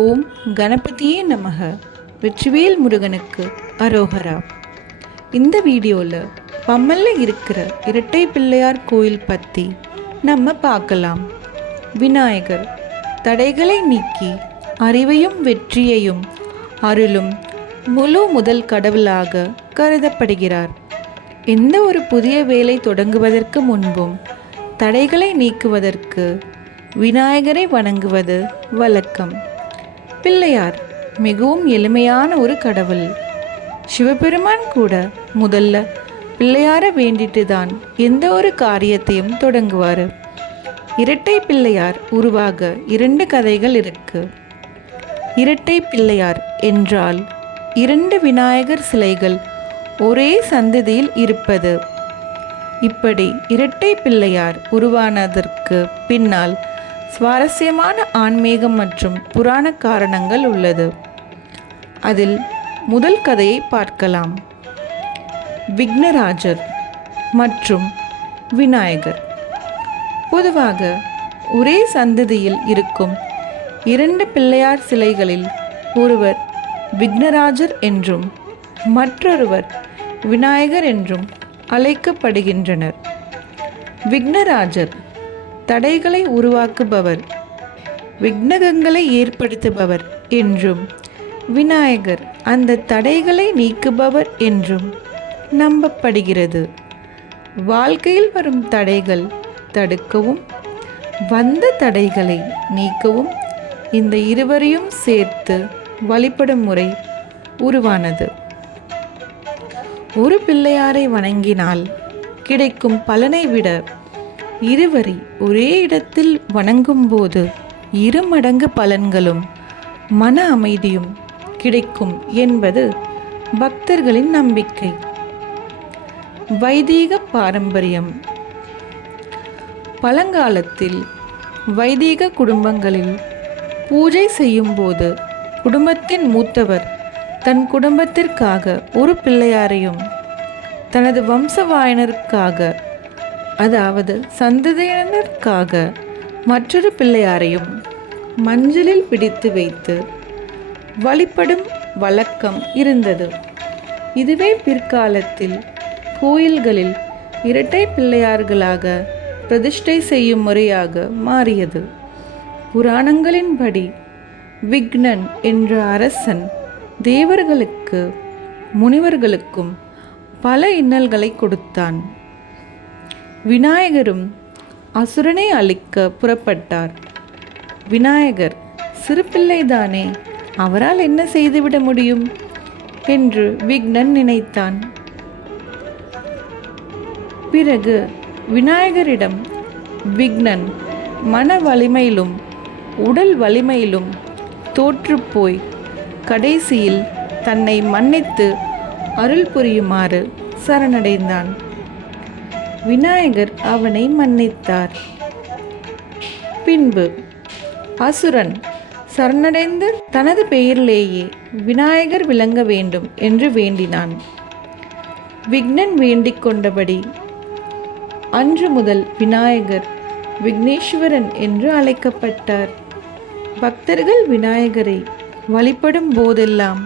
ஓம் கணபதியே நமக. வெற்றிவேல் முருகனுக்கு அரோகரா. இந்த வீடியோவில் பம்மல்ல இருக்கிற இரட்டை பிள்ளையார் கோயில் பற்றி நம்ம பார்க்கலாம். விநாயகர் தடைகளை நீக்கி அறிவையும் வெற்றியையும் அருளும் முழு முதல் கடவுளாக கருதப்படுகிறார். எந்த ஒரு புதிய வேலை தொடங்குவதற்கு முன்பும் தடைகளை நீக்குவதற்கு விநாயகரை வணங்குவது வழக்கம். பிள்ளையார் மிகவும் எளிமையான ஒரு கடவுள். சிவபெருமான் கூட முதல்ல பிள்ளையார வேண்டிட்டு தான் எந்த ஒரு காரியத்தையும் தொடங்குவார். இரட்டை பிள்ளையார் உருவாக 2 கதைகள் இருக்கு. இரட்டை பிள்ளையார் என்றால் 2 விநாயகர் சிலைகள் ஒரே சந்ததியில் இருப்பது. இப்படி இரட்டை பிள்ளையார் உருவானதற்கு பின்னால் சுவாரஸ்யமான ஆன்மீகம் மற்றும் புராண காரணங்கள் உள்ளது. அதில் முதல் கதையை பார்க்கலாம். விக்னராஜர் மற்றும் விநாயகர். பொதுவாக ஒரே சந்ததியில் இருக்கும் 2 பிள்ளையார் சிலைகளில் ஒருவர் விக்னராஜர் என்றும் மற்றொருவர் விநாயகர் என்றும் அழைக்கப்படுகின்றனர். விக்னராஜர் தடைகளை உருவாக்குபவர், விக்னங்களை ஏற்படுத்துபவர் என்றும், விநாயகர் அந்த தடைகளை நீக்குபவர் என்றும் நம்பப்படுகிறது. வாழ்க்கையில் வரும் தடைகள் தடுக்கவும் வந்த தடைகளை நீக்கவும் இந்த இருவரையும் சேர்த்து வழிபடும் முறை உருவானது. ஒரு பிள்ளையாரை வணங்கினால் கிடைக்கும் பலனை விட இருவரை ஒரே இடத்தில் வணங்கும்போது 2 மடங்கு பலன்களும் மன அமைதியும் கிடைக்கும் என்பது பக்தர்களின் நம்பிக்கை. வைதீக பாரம்பரியம். பழங்காலத்தில் வைதீக குடும்பங்களில் பூஜை செய்யும்போது குடும்பத்தின் மூத்தவர் தன் குடும்பத்திற்காக ஒரு பிள்ளையாரையும் தனது வம்சவாயினருக்காக, அதாவது சந்ததியினருக்காக மற்றொரு பிள்ளையாரையும் மஞ்சளில் பிடித்து வைத்து வழிபடும் வழக்கம் இருந்தது. இதுவே பிற்காலத்தில் கோயில்களில் இரட்டை பிள்ளையார்களாக பிரதிஷ்டை செய்யும் முறையாக மாறியது. புராணங்களின்படி விக்னன் என்ற அரசன் தேவர்களுக்கு முனிவர்களுக்கும் பல இன்னல்களை கொடுத்தான். விநாயகரும் அசுரனை அழிக்க புறப்பட்டார். விநாயகர் சிறு பிள்ளைதானே, அவரால் என்ன செய்துவிட முடியும் என்று விக்னன் நினைத்தான். பிறகு விநாயகரிடம் விக்னன் மன வலிமையிலும் உடல் வலிமையிலும் தோற்றுப்போய் கடைசியில் தன்னை மன்னித்து அருள் புரியுமாறு சரணடைந்தான். விநாயகர் அவனை மன்னித்தார். பின்பு அசுரன் சரணடைந்து தனது பெயரிலேயே விநாயகர் விளங்க வேண்டும் என்று வேண்டினான். விக்னன் வேண்டிக் கொண்டபடி அன்று முதல் விநாயகர் விக்னேஸ்வரன் என்று அழைக்கப்பட்டார். பக்தர்கள் விநாயகரை வழிபடும் போதெல்லாம்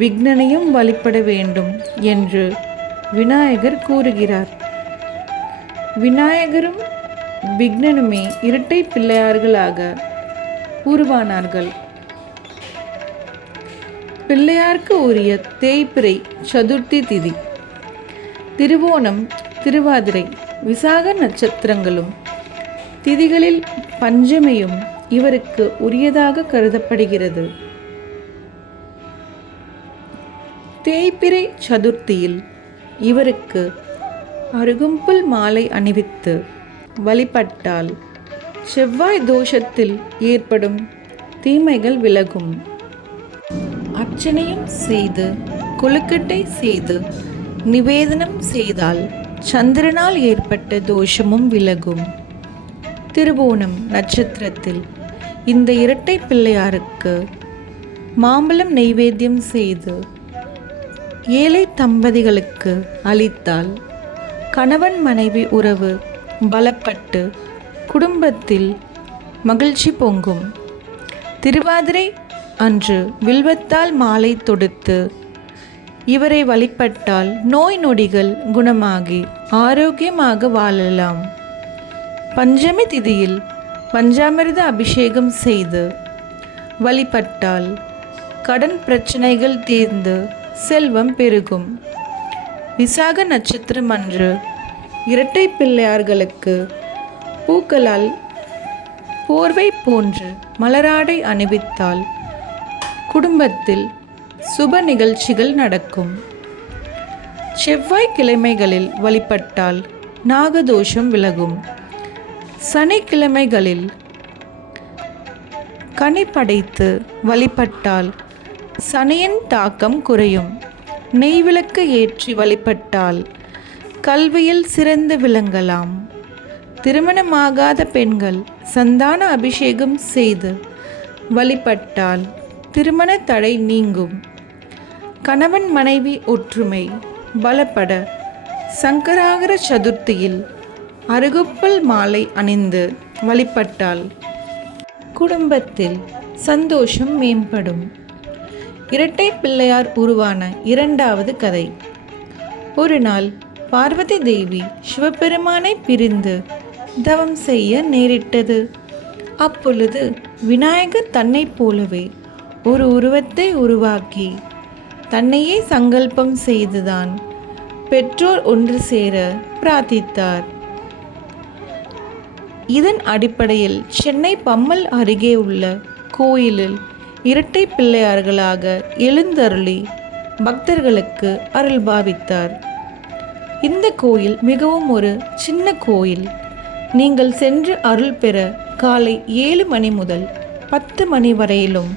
விக்னனையும் வழிபட வேண்டும் என்று விநாயகர் கூறுகிறார். விநாயகரும் விக்னனுமே இரட்டை பிள்ளையார்களாக உருவானார்கள். பிள்ளையாருக்கு உரிய தேய்பிறை சதுர்த்தி திதி, திருவோணம், திருவாதிரை, விசாக நட்சத்திரங்களும் திதிகளில் பஞ்சமியும் இவருக்கு உரியதாக கருதப்படுகிறது. தேய்பிறை சதுர்த்தியில் இவருக்கு அருகம்புல் மாலை அணிவித்து வழிபட்டால் செவ்வாய் தோஷத்தில் ஏற்படும் தீமைகள் விலகும். அர்ச்சனையும் செய்து கொழுக்கட்டை செய்து நிவேதனம் செய்தால் சந்திரனால் ஏற்பட்ட தோஷமும் விலகும். திருவோணம் நட்சத்திரத்தில் இந்த இரட்டை பிள்ளையாருக்கு மாம்பழம் நெய்வேத்தியம் செய்து ஏழை தம்பதிகளுக்கு அளித்தால் கணவன் மனைவி உறவு பலப்பட்டு குடும்பத்தில் மகிழ்ச்சி பொங்கும். திருவாதிரை அன்று வில்வத்தால் மாலை தொடுத்து இவரை வழிபட்டால் நோய் நொடிகள் குணமாகி ஆரோக்கியமாக வாழலாம். பஞ்சமி திதியில் பஞ்சாமிர்த அபிஷேகம் செய்து வழிபட்டால் கடன் பிரச்சனைகள் தீர்ந்து செல்வம் பெருகும். விசாக நட்சத்திரம் அன்று இரட்டை பிள்ளையார்களுக்கு பூக்களால் போர்வை போன்று மலராடை அணிவித்தால் குடும்பத்தில் சுப நிகழ்ச்சிகள் நடக்கும். செவ்வாய்க்கிழமைகளில் வழிபட்டால் நாகதோஷம் விலகும். சனிக்கிழமைகளில் கனி படைத்து வழிபட்டால் சனியின் தாக்கம் குறையும். நெய்விளக்கு ஏற்றி வழிபட்டால் கல்வியில் சிறந்து விளங்கலாம். திருமணமாகாத பெண்கள் சந்தான அபிஷேகம் செய்து வழிபட்டால் திருமண தடை நீங்கும். கணவன் மனைவி ஒற்றுமை பலப்பட சங்கராகர சதுர்த்தியில் அருகம்புல் மாலை அணிந்து வழிபட்டால் குடும்பத்தில் சந்தோஷம் மேம்படும். இரட்டை பிள்ளையார் உருவான இரண்டாவது கதை. ஒரு நாள் பார்வதி தேவி சிவபெருமானை பிரிந்து தவம் செய்ய நேரிட்டது. அப்பொழுது விநாயகர் தன்னைப் போலவே ஒரு உருவத்தை உருவாக்கி தன்னையே சங்கல்பம் செய்துதான் பெற்றோர் ஒன்று சேர பிரார்த்தித்தார். இதன் அடிப்படையில் சென்னை பம்மல் அருகே உள்ள கோயிலில் இரட்டை பிள்ளையார்களாக எழுந்தருளி பக்தர்களுக்கு அருள் பாவித்தார். இந்த கோயில் மிகவும் ஒரு சின்ன கோயில். நீங்கள் சென்று அருள் பெற காலை 7 மணி முதல் 10 மணி வரையிலும்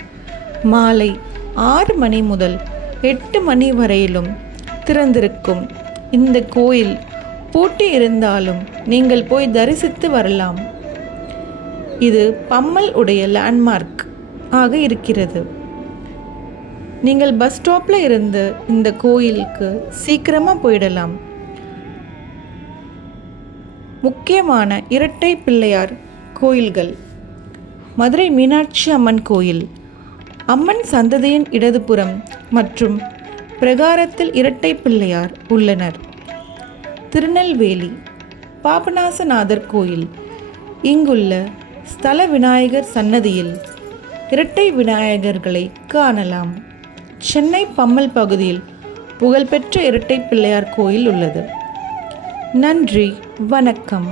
மாலை 6 மணி முதல் 8 மணி வரையிலும் திறந்திருக்கும். இந்த கோயில் பூட்டி இருந்தாலும் நீங்கள் போய் தரிசித்து வரலாம். இது பம்மல் உடைய லேண்ட்மார்க் ஆக இருக்கிறது. நீங்கள் பஸ் ஸ்டாப்பில் இருந்து இந்த கோயிலுக்கு சீக்கிரமாக போயிடலாம். முக்கியமான இரட்டை பிள்ளையார் கோயில்கள்: மதுரை மீனாட்சி அம்மன் கோயில். அம்மன் சந்ததியின் இடதுபுறம் மற்றும் பிரகாரத்தில் இரட்டை பிள்ளையார் உள்ளனர். திருநெல்வேலி பாபநாசநாதர் கோயில். இங்குள்ள ஸ்தல விநாயகர் சன்னதியில் இரட்டை விநாயகர்களை காணலாம். சென்னை பம்மல் பகுதியில் புகழ்பெற்ற இரட்டை பிள்ளையார் கோயில் உள்ளது. நன்றி, வணக்கம்.